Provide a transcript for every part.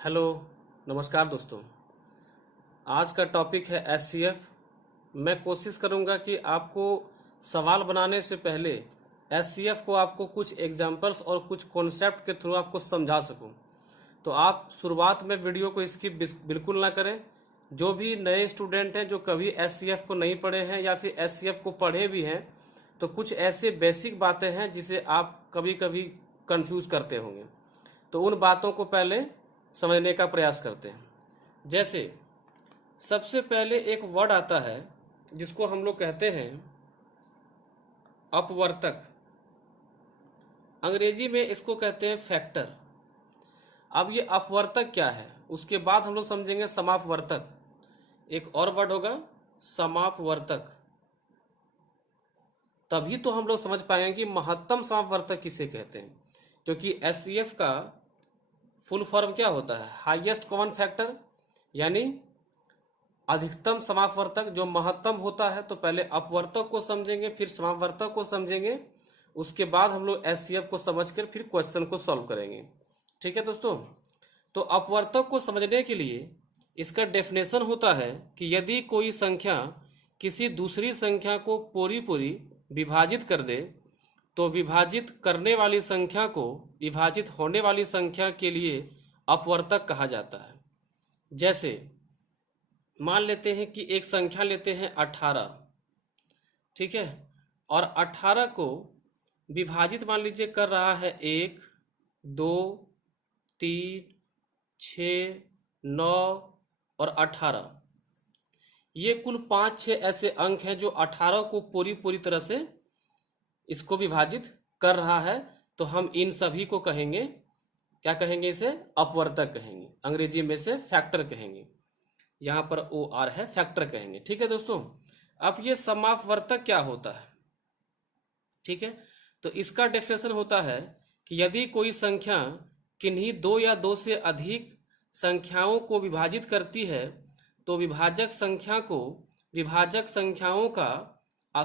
Hello, नमस्कार दोस्तों। आज का टॉपिक है एचसीएफ। मैं कोशिश करूंगा कि आपको सवाल बनाने से पहले एचसीएफ को आपको कुछ एग्जांपल्स और कुछ कॉन्सेप्ट के थ्रू आपको समझा सकूं। तो आप शुरुआत में वीडियो को स्किप बिल्कुल ना करें। जो भी नए स्टूडेंट हैं जो कभी एचसीएफ को नहीं पढ़े हैं या फिर एचसीएफ को पढ़े भी हैं, तो कुछ ऐसे बेसिक बातें हैं जिसे आप कभी कभी कंफ्यूज करते होंगे। तो उन बातों को पहले समझने का प्रयास करते हैं। जैसे सबसे पहले एक वर्ड आता है जिसको हम लोग कहते हैं अपवर्तक। अंग्रेजी में इसको कहते हैं फैक्टर। अब ये अपवर्तक क्या है, उसके बाद हम लोग समझेंगे समापवर्तक। एक और वर्ड होगा समापवर्तक। तभी तो हम लोग समझ पाएंगे कि महत्तम समापवर्तक किसे कहते हैं, क्योंकि एचसीएफ का फुल फॉर्म क्या होता है? हाईएस्ट कॉमन फैक्टर, यानी अधिकतम समापवर्तक जो महत्तम होता है। तो पहले अपवर्तक को समझेंगे, फिर समापवर्तक को समझेंगे, उसके बाद हम लोग एचसीएफ को समझकर फिर क्वेश्चन को सॉल्व करेंगे। ठीक है दोस्तों। तो अपवर्तक को समझने के लिए इसका डेफिनेशन होता है कि यदि कोई संख्या किसी दूसरी संख्या को पूरी पूरी विभाजित कर दे, तो विभाजित करने वाली संख्या को विभाजित होने वाली संख्या के लिए अपवर्तक कहा जाता है। जैसे मान लेते हैं कि एक संख्या लेते हैं 18, ठीक है, और 18 को विभाजित मान लीजिए कर रहा है 1, 2, 3, 6, 9 और 18। ये कुल 5-6 ऐसे अंक हैं जो 18 को पूरी तरह से इसको विभाजित कर रहा है। तो हम इन सभी को कहेंगे, क्या कहेंगे? इसे अपवर्तक कहेंगे। अंग्रेजी में से फैक्टर कहेंगे। यहाँ पर ओ आर है, फैक्टर कहेंगे। ठीक है दोस्तों। अब ये समापवर्तक क्या होता है? ठीक है, तो इसका डेफिनेशन होता है कि यदि कोई संख्या किन्हीं दो या दो से अधिक संख्याओं को विभाजित करती है, तो विभाजक संख्या को विभाजक संख्याओं का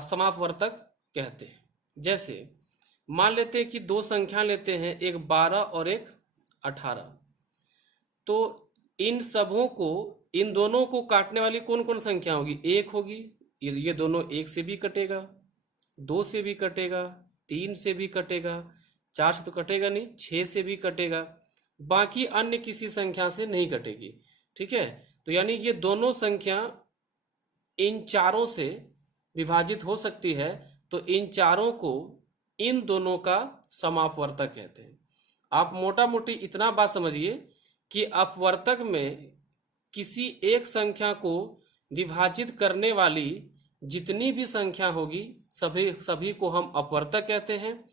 समापवर्तक कहते हैं। जैसे मान लेते हैं कि दो संख्या लेते हैं, एक 12 और एक 18। तो इन सबों को, इन दोनों को काटने वाली कौन कौन संख्या होगी? एक होगी, ये दोनों एक से भी कटेगा, 2 से भी कटेगा, 3 से भी कटेगा, 4 से तो कटेगा नहीं, 6 से भी कटेगा, बाकी अन्य किसी संख्या से नहीं कटेगी। ठीक है, तो यानी ये दोनों संख्या इन चारों से विभाजित हो सकती है, तो इन चारों को इन दोनों का समापवर्तक कहते हैं। आप मोटा मोटी इतना बात समझिए कि अपवर्तक में किसी एक संख्या को विभाजित करने वाली जितनी भी संख्या होगी सभी को हम अपवर्तक कहते हैं।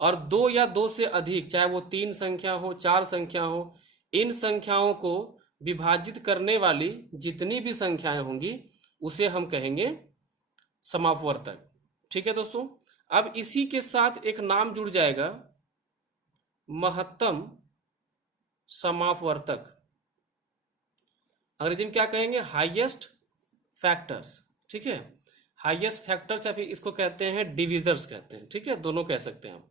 और दो या दो से अधिक, चाहे वो 3 संख्या हो, 4 संख्या हो, इन संख्याओं को विभाजित करने वाली जितनी भी संख्याएं होंगी उसे हम कहेंगे समापवर्तक। ठीक है दोस्तों। अब इसी के साथ एक नाम जुड़ जाएगा, महत्तम समापवर्तक। अंग्रेजी में क्या कहेंगे? Highest factors. ठीक है, हाईएस्ट फैक्टर्स या फिर इसको कहते हैं डिविजर्स कहते हैं। ठीक है, दोनों कह सकते हैं हम।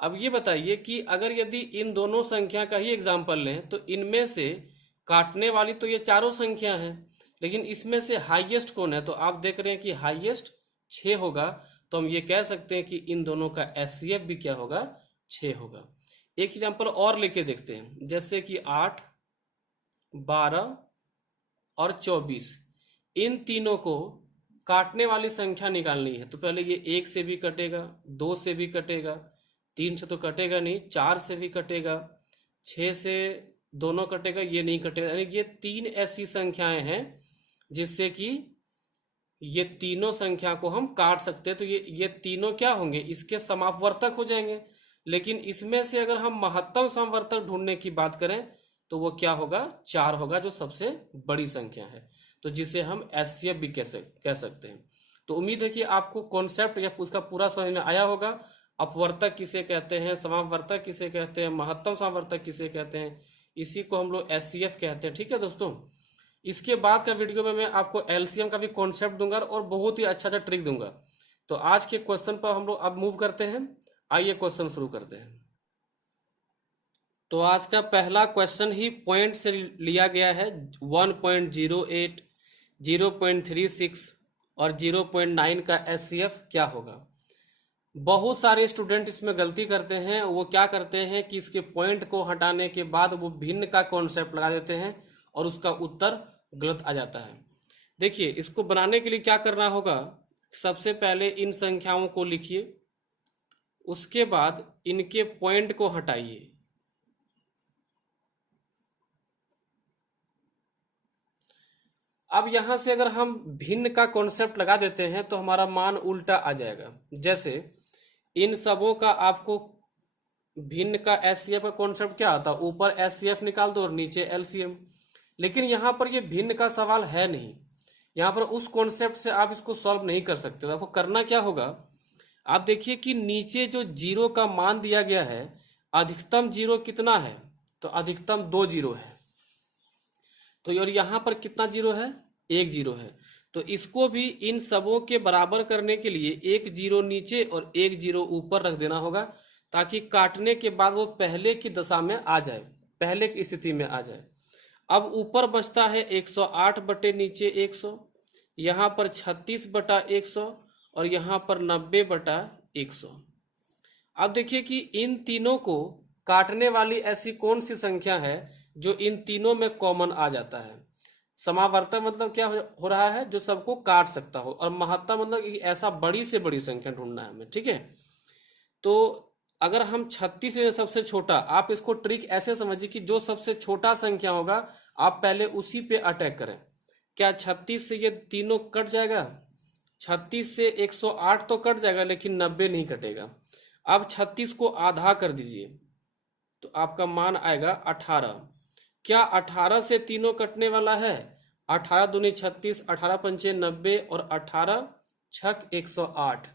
अब ये बताइए कि अगर यदि इन दोनों संख्या का ही एग्जाम्पल लें, तो इनमें से काटने वाली तो ये चारों संख्या हैं, लेकिन इसमें से हाईएस्ट कौन है? तो आप देख रहे हैं कि हाईएस्ट 6 होगा। तो हम ये कह सकते हैं कि इन दोनों का एचसीएफ भी क्या होगा? 6 होगा। एक एग्जाम्पल और लेके देखते हैं, जैसे कि 8, 12 और 24, इन तीनों को काटने वाली संख्या निकालनी है। तो पहले ये 1 से भी कटेगा, 2 से भी कटेगा, 3 से तो कटेगा नहीं, 4 से भी कटेगा, 6 से दोनों कटेगा, ये नहीं कटेगा। यानी ये 3 ऐसी संख्याएं हैं जिससे कि ये तीनों संख्या को हम काट सकते हैं। तो ये तीनों क्या होंगे? इसके समापवर्तक हो जाएंगे। लेकिन इसमें से अगर हम महत्तम समापवर्तक ढूंढने की बात करें तो वो क्या होगा? 4 होगा, जो सबसे बड़ी संख्या है, तो जिसे हम एचसीएफ भी कह सकते हैं। तो उम्मीद है कि आपको कॉन्सेप्ट या उसका पूरा समझ में आया होगा। अपवर्तक किसे कहते हैं, समापवर्तक किसे कहते हैं, महत्तम समापवर्तक किसे कहते हैं, इसी को हम लोग एचसीएफ कहते हैं। ठीक है दोस्तों। इसके बाद का वीडियो में मैं आपको एलसीएम का भी कॉन्सेप्ट दूंगा और बहुत ही अच्छा ट्रिक दूंगा। तो आज के क्वेश्चन पर हम लोग अब मूव करते हैं। आइए क्वेश्चन शुरू करते हैं। तो आज का पहला क्वेश्चन ही पॉइंट से लिया गया है। 1.08, 0.36 और 0.9 का एचसीएफ क्या होगा। बहुत सारे स्टूडेंट इसमें गलती करते हैं। वो क्या करते हैं कि इसके पॉइंट को हटाने के बाद वो भिन्न का कॉन्सेप्ट लगा देते हैं और उसका उत्तर गलत आ जाता है। देखिए, इसको बनाने के लिए क्या करना होगा, सबसे पहले इन संख्याओं को लिखिए, उसके बाद इनके पॉइंट को हटाइए। अब यहां से अगर हम भिन्न का कॉन्सेप्ट लगा देते हैं तो हमारा मान उल्टा आ जाएगा। जैसे इन सबों का आपको भिन्न का एचसीएफ का कॉन्सेप्ट क्या आता है, ऊपर एचसीएफ निकाल दो और नीचे एलसीएम। लेकिन यहाँ पर ये भिन्न का सवाल है नहीं, यहाँ पर उस कॉन्सेप्ट से आप इसको सॉल्व नहीं कर सकते। तो आपको करना क्या होगा, आप देखिए कि नीचे जो जीरो का मान दिया गया है, अधिकतम जीरो कितना है, तो अधिकतम 2 जीरो है। तो और यहाँ पर कितना जीरो है, 1 जीरो है। तो इसको भी इन सबों के बराबर करने के लिए 1 जीरो नीचे और 1 जीरो ऊपर रख देना होगा, ताकि काटने के बाद वो पहले की दशा में आ जाए, पहले की स्थिति में आ जाए। अब ऊपर बचता है 108 बटे नीचे 100, यहाँ पर 36 बटा 100 और यहाँ पर 90 बटा 100। अब देखिए कि इन तीनों को काटने वाली ऐसी कौन सी संख्या है जो इन तीनों में कॉमन आ जाता है। समावर्तक मतलब क्या हो रहा है, जो सबको काट सकता हो, और महत्तम मतलब ऐसा बड़ी से बड़ी संख्या ढूंढना है हमें। ठीक है, तो अगर हम 36 लें सबसे छोटा, आप इसको ट्रिक ऐसे समझिए कि जो सबसे छोटा संख्या होगा आप पहले उसी पे अटैक करें। क्या 36 से ये तीनों कट जाएगा, 36 से 108 तो कट जाएगा लेकिन 90 नहीं कटेगा। अब 36 को आधा कर दीजिए तो आपका मान आएगा 18। क्या 18 से तीनों कटने वाला है, 18 दूनी 36, 18 पंचे 90 और 18 छक 108।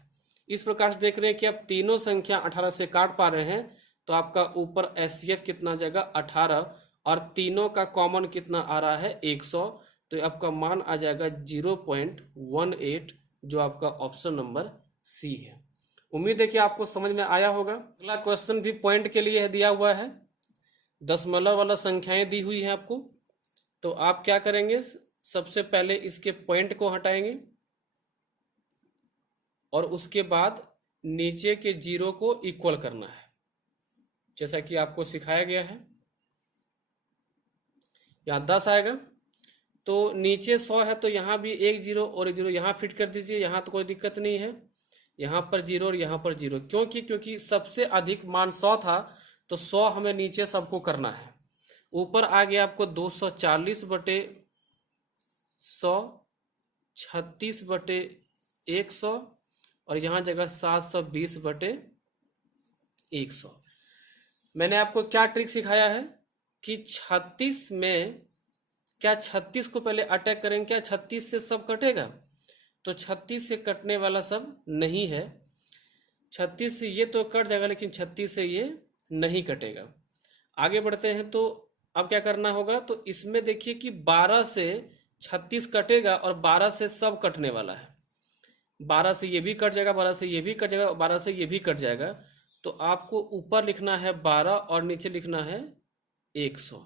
इस प्रकार से देख रहे हैं कि आप तीनों संख्या 18 से काट पा रहे हैं, तो आपका ऊपर एचसीएफ कितना आ जाएगा 18, और तीनों का कॉमन कितना आ रहा है 100। तो आपका मान आ जाएगा 0.18, जो आपका ऑप्शन नंबर सी है। उम्मीद है कि आपको समझ में आया होगा। अगला क्वेश्चन भी पॉइंट के लिए दिया हुआ है, दशमलव वाला संख्याएं दी हुई है आपको। तो आप क्या करेंगे, सबसे पहले इसके पॉइंट को हटाएंगे और उसके बाद नीचे के जीरो को इक्वल करना है, जैसा कि आपको सिखाया गया है। यहाँ 10 आएगा, तो नीचे 100 है तो यहाँ भी 1 जीरो और 1 जीरो यहाँ फिट कर दीजिए, यहाँ तो कोई दिक्कत नहीं है। यहाँ पर जीरो और यहाँ पर जीरो, क्योंकि सबसे अधिक मान 100 था, तो 100 हमें नीचे सबको करना है। ऊपर आ गया आपको 240 बटे 100, 36 बटे 100 और यहाँ जगह 720 बटे 100। मैंने आपको क्या ट्रिक सिखाया है कि 36 में, क्या 36 को पहले अटैक करेंगे, क्या 36 से सब कटेगा, तो 36 से कटने वाला सब नहीं है। 36 से ये तो कट जाएगा लेकिन 36 से ये नहीं कटेगा। आगे बढ़ते हैं, तो अब क्या करना होगा, तो इसमें देखिए कि 12 से 36 कटेगा और 12 से सब कटने वाला है। 12 से ये भी कट जाएगा, 12 से ये भी कट जाएगा, 12 से ये भी कट जाएगा। तो आपको ऊपर लिखना है 12 और नीचे लिखना है 100।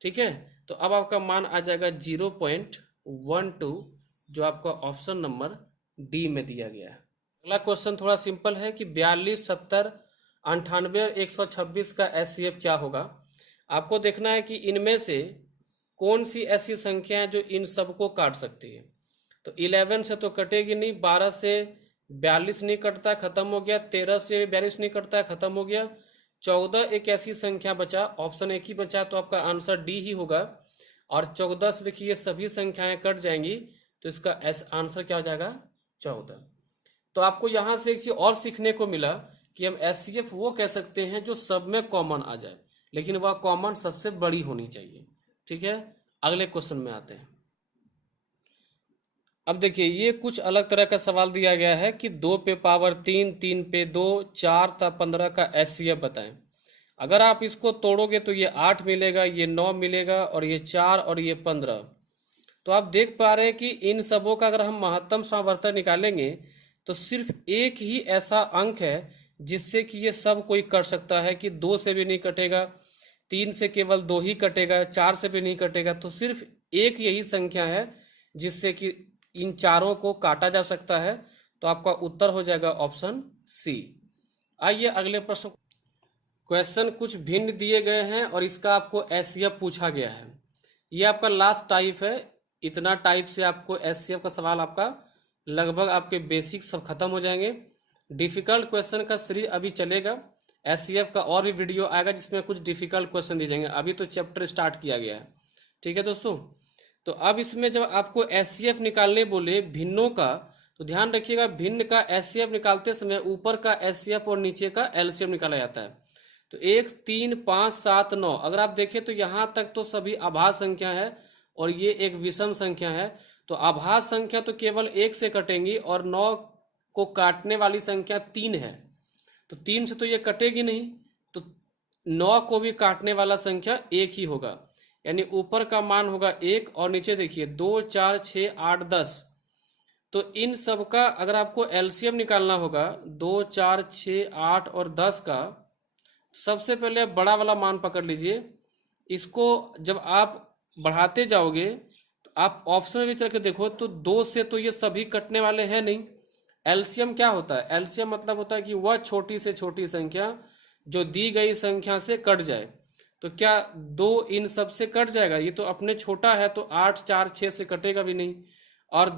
ठीक है, तो अब आपका मान आ जाएगा 0.12, जो आपका ऑप्शन नंबर डी में दिया गया है। अगला क्वेश्चन थोड़ा सिंपल है कि 42, 70, 98 और 126 का एचसीएफ क्या होगा। आपको देखना है कि इनमें से कौन सी ऐसी संख्या है जो इन सबको काट सकती है। तो 11 से तो कटेगी नहीं, 12 से 42 नहीं कटता, खत्म हो गया। 13 से 42 नहीं कटता, खत्म हो गया। 14 एक ऐसी संख्या बचा, ऑप्शन एक ही बचा, तो आपका आंसर डी ही होगा। और 14 से देखिए सभी संख्याएं कट जाएंगी, तो इसका आंसर क्या हो जाएगा 14। तो आपको यहाँ से एक चीज और सीखने को मिला कि हम एचसीएफ वो कह सकते हैं जो सब में कॉमन आ जाए, लेकिन वह कॉमन सबसे बड़ी होनी चाहिए। ठीक है, अगले क्वेश्चन में आते हैं। अब देखिए, ये कुछ अलग तरह का सवाल दिया गया है कि 2 पे पावर 3, 3 पे 2, 4 ता 15 का एचसीएफ बताएं। अगर आप इसको तोड़ोगे तो ये 8 मिलेगा, ये 9 मिलेगा और ये 4 और ये 15। तो आप देख पा रहे हैं कि इन सबों का अगर हम महत्तम सामर्थ्य निकालेंगे तो सिर्फ एक ही ऐसा अंक है जिससे कि ये सब कोई कर सकता है कि 2 से भी नहीं कटेगा, 3 से केवल 2 ही कटेगा, 4 से भी नहीं कटेगा, तो सिर्फ एक यही संख्या है जिससे कि इन चारों को काटा जा सकता है। तो आपका उत्तर हो जाएगा ऑप्शन सी। आइए अगले प्रश्न। क्वेश्चन कुछ भिन्न दिए गए हैं और इसका आपको एससीएफ पूछा गया है। ये आपका लास्ट टाइप है। इतना टाइप से आपको एससीएफ का सवाल आपका लगभग आपके बेसिक सब खत्म हो जाएंगे। डिफिकल्ट क्वेश्चन का सीरीज अभी चलेगा। एससीएफ का और भी वीडियो आएगा जिसमें कुछ डिफिकल्ट क्वेश्चन दिए जाएंगे। अभी तो चैप्टर स्टार्ट किया गया है, ठीक है दोस्तों। तो अब इसमें जब आपको एससीएफ निकालने बोले भिन्नों का, तो ध्यान रखिएगा भिन्न का एससीएफ निकालते समय ऊपर का एससीएफ और नीचे का एलसीएम निकाला जाता है। तो 1, 3, 5, 7, 9 अगर आप देखें तो यहाँ तक तो सभी आभाज्य संख्या है और ये एक विषम संख्या है। तो आभाज्य संख्या तो केवल 1 से कटेंगी और 9 को काटने वाली संख्या 3 है। तो 3 से तो ये कटेगी नहीं, तो 9 को भी काटने वाला संख्या 1 ही होगा। यानी ऊपर का मान होगा 1 और नीचे देखिए 2, 4, 6, 8, 10। तो इन सब का अगर आपको एलसीएम निकालना होगा 2, 4, 6, 8 और 10 का, सबसे पहले बड़ा वाला मान पकड़ लीजिए। इसको जब आप बढ़ाते जाओगे तो आप ऑप्शन में भी चल के देखो तो 2 से तो ये सभी कटने वाले हैं नहीं। एलसीएम क्या होता है? एलसीएम मतलब होता है कि वह छोटी से छोटी संख्या जो दी गई संख्या से कट जाए। तो क्या 2 इन सब से कट जाएगा? ये तो अपने छोटा है, तो 8, 4, 6 से कटेगा भी नहीं। और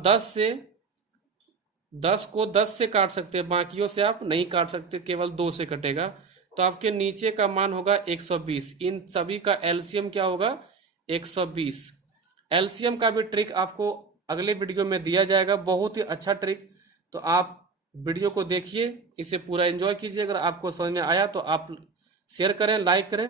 10 को 10 से काट सकते हैं, बाकियों से आप नहीं काट सकते, केवल 2 से कटेगा। तो आपके नीचे का मान होगा 120। इन सभी का एलसीएम क्या होगा? 120। एलसीएम का भी ट्रिक आपको अगले वीडियो में दिया जाएगा, बहुत ही अच्छा ट्रिक। तो आप वीडियो को देखिए, इसे पूरा एंजॉय कीजिए। अगर आपको समझ में आया तो आप शेयर करें, लाइक करें।